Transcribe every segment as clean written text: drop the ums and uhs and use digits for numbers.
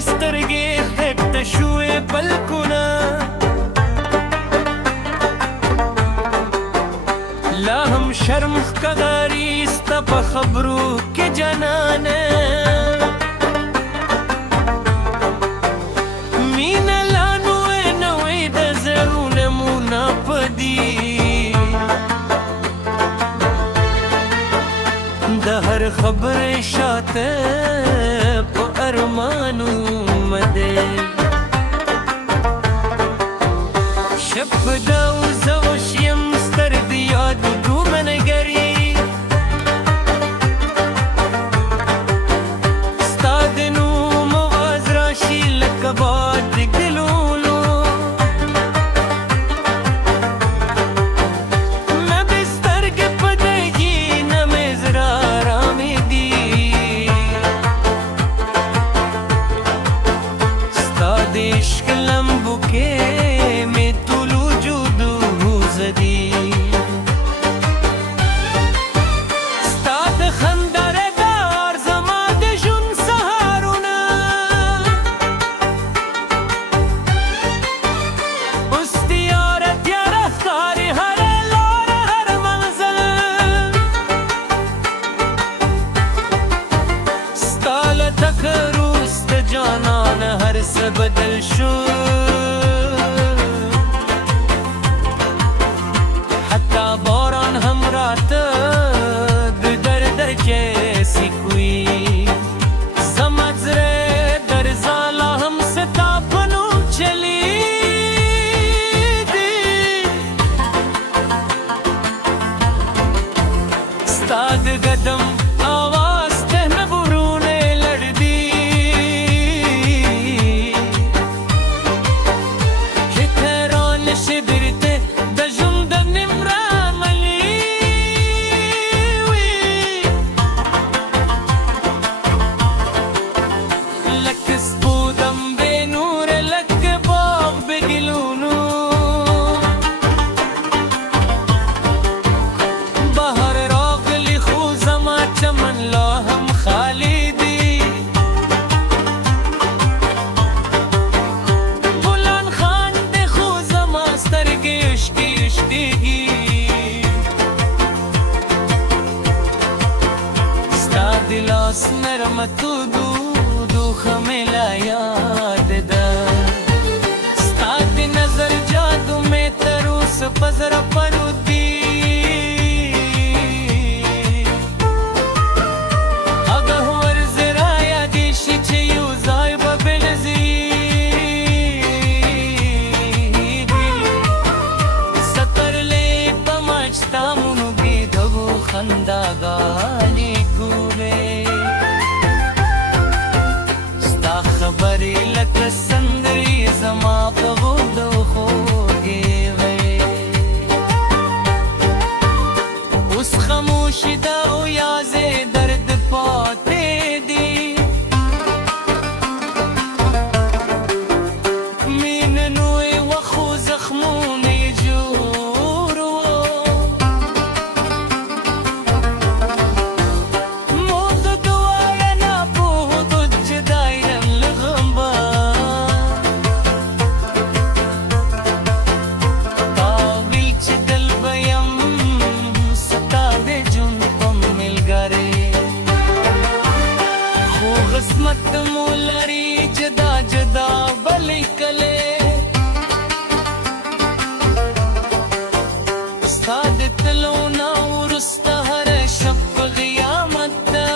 سترګې خښته شوې پلکونه لا هم شرم ښکاري ستا په خبرو کې جانانه مینه لا نوې نوې د زړونو منافدي د هر خبرې شاته په ارمانو مده شپ دا وزوش یم ستر دی یاد دومنګری ستا د نوم آواز راشي لکه باد د ګلولو مې بسترګې په دیږي نه مې زړه ارامېږي ستا د عشق لمبو کې مې ټول وجود وزدي ستا د خندا ردار زما د ژوند سهارونه اوس تیاره تیاره ښکاري هره لاره هر منزل ستا له تګه وروسته جانانه هر څه بدل شو حتی باران هم راته د درد جیسی کوي زما زړه درځه لا هم ستا په نوم چلیږي ستا د قدم आवाज ته مې ورونه لړدي چې تهران شبر ته د ژوند نیمره عملي وي لکه سپودم بې نوره لکه باغ بې ګلونو بهر راغلی خو زما چمن لا هم خالی دی ګلان خاندي خو زما سترګې اشکې اشکېږي ستا د لاس نرمه دوخه مې لا یاد ده ستا د نظر جادو مې تر اوسه په زړه پروتي هغه ورځې رایادې شي چې یو ځای به بېلزېږي سپرلی په ماښامونو کې د و خنداګانې ګورې ستا خبرې لکه سندرې زما په غوږو خوږې وې اوس خاموشي ده او یازې درد پاتې دي مینه نوې وه خو زخمونه یې جوړ وو موږ دواړه ناپوهه جدای یم له غمه قابل چې دل به یم ستا د ژوند په ملګری خو قسمت مو لري جدا جدا به لیکلی ستا د تلو نه وروسته هره شب په قیامت ده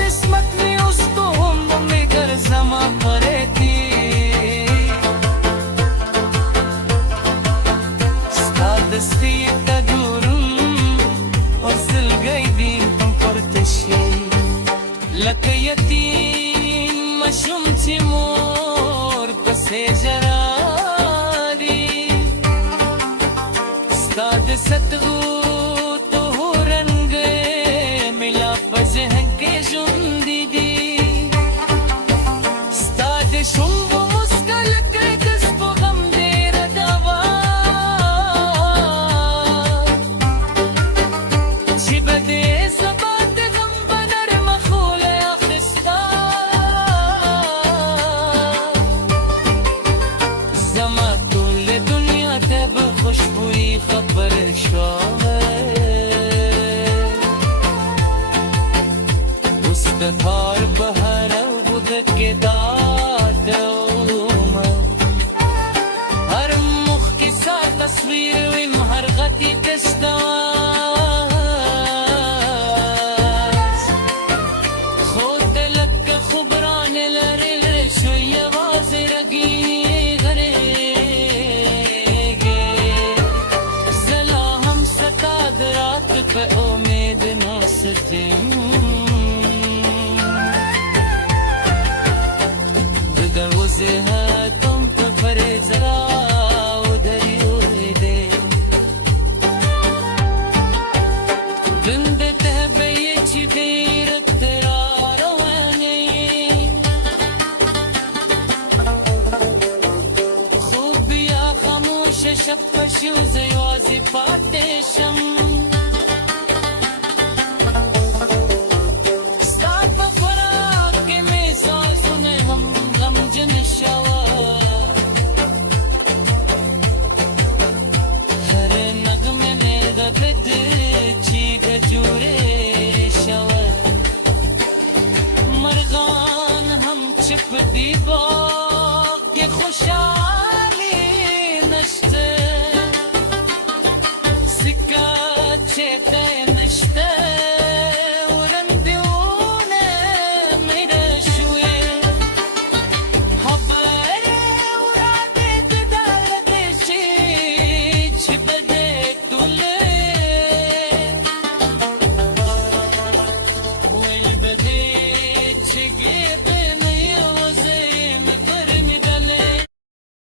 قسمت مې اوس تو هم مې ګرځمه پرېږدي ستا دستي ته ګورم او زړګی دې هم پورته شي لکه یتیم ماشوم چې مور پسې ژاړي ستا د سترګو تور رنګ مې لا په ذهن کې ژوندی دي ستا د شونډو مسکا لکه د سپوږم ډېره دوا چې به دې سبا د غم به खबर शोवे उस्तथार बहर बुध के दादोम हर मुख के साथ तस्वीर विम हर गति तस्तास खोत लक खुबरान लरे शोय आवाज रगी घरे गे जला हम सताद रात पे उम्मीद न सजूं तुम तो परे जरा उधर ही दे बिंद तहबे ये चिदेर तेरा रवाने खूबिया खामोश शब पशु जवाजी पाते शम हर नगमे ने दबद चीग जूरे शवा मरगान हम छिप दीबा के खुशाली नश्ते सिक्का चेते